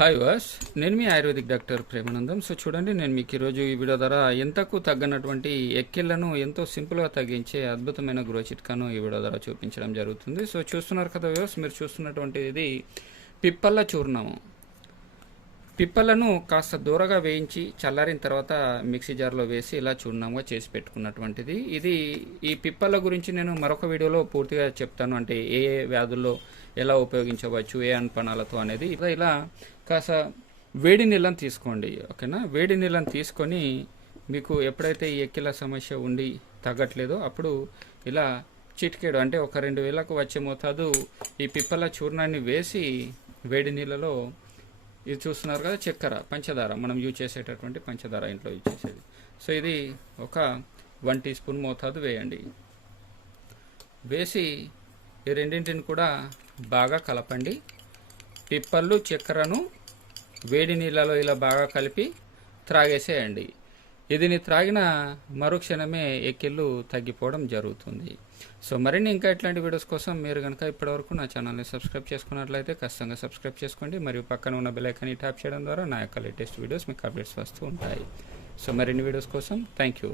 Hi వాస్ నేను మీ ఆయుర్వేదిక్ డాక్టర్ ప్రేమానందం. సో చూడండి నేను మీకు ఈరోజు ఈ వీడియో ద్వారా ఎంతకు తగ్గనటువంటి ఎక్కిళ్ళను ఎంతో సింపుల్గా తగ్గించే అద్భుతమైన గృహ చిట్కాను ఈ వీడియో ద్వారా చూపించడం జరుగుతుంది. సో చూస్తున్నారు కదా వ్యూస్ మీరు చూస్తున్నటువంటి ఇది పిప్పల్ల చూర్ణము. పిప్పలను కాస్త దూరగా వేయించి చల్లారిన తర్వాత మిక్సీ జార్లో వేసి ఇలా చూర్ణంగా చేసి పెట్టుకున్నటువంటిది. ఇది ఈ పిప్పల గురించి నేను మరొక వీడియోలో పూర్తిగా చెప్తాను. అంటే ఏ ఏ వ్యాధుల్లో ఎలా ఉపయోగించవచ్చు ఏ అనుపణాలతో అనేది. ఇలా కాస్త వేడి నీళ్ళని తీసుకోండి ఓకేనా? వేడి నీళ్ళని తీసుకొని మీకు ఎప్పుడైతే ఈ ఎక్కిల సమస్య ఉండి తగ్గట్లేదో అప్పుడు ఇలా చిటికేడు అంటే ఒక రెండు వేలకు వచ్చే మోతాదు ఈ పిప్పల చూర్ణాన్ని వేసి వేడి నీళ్ళలో ఇది చూస్తున్నారు కదా చక్కెర పంచదార. మనం యూజ్ చేసేటటువంటి పంచదార ఇంట్లో యూజ్ చేసేది. సో ఇది ఒక వన్ టీ స్పూన్ మోతాదు వేయండి. వేసి ఈ రెండింటిని కూడా బాగా కలపండి. పిప్పళ్ళు చక్కెరను వేడి నీళ్ళలో ఇలా బాగా కలిపి త్రాగేసేయండి. ఇదిని త్రాగిన మరుక్షణమే ఎక్కిళ్ళు తగ్గిపోవడం జరుగుతుంది. సో మరిన్ని ఇంకా ఇట్లాంటి వీడియోస్ కోసం మీరు కనుక ఇప్పటివరకు నా ఛానల్ని సబ్స్క్రైబ్ చేసుకున్నట్లయితే ఖచ్చితంగా సబ్స్క్రైబ్ చేసుకోండి. మరియు పక్కన ఉన్న బెలైకాన్ని ట్యాప్ చేయడం ద్వారా నా యొక్క లేటెస్ట్ వీడియోస్ మీకు అప్డేట్స్ వస్తూ ఉంటాయి. సో మరిన్ని వీడియోస్ కోసం థ్యాంక్ యూ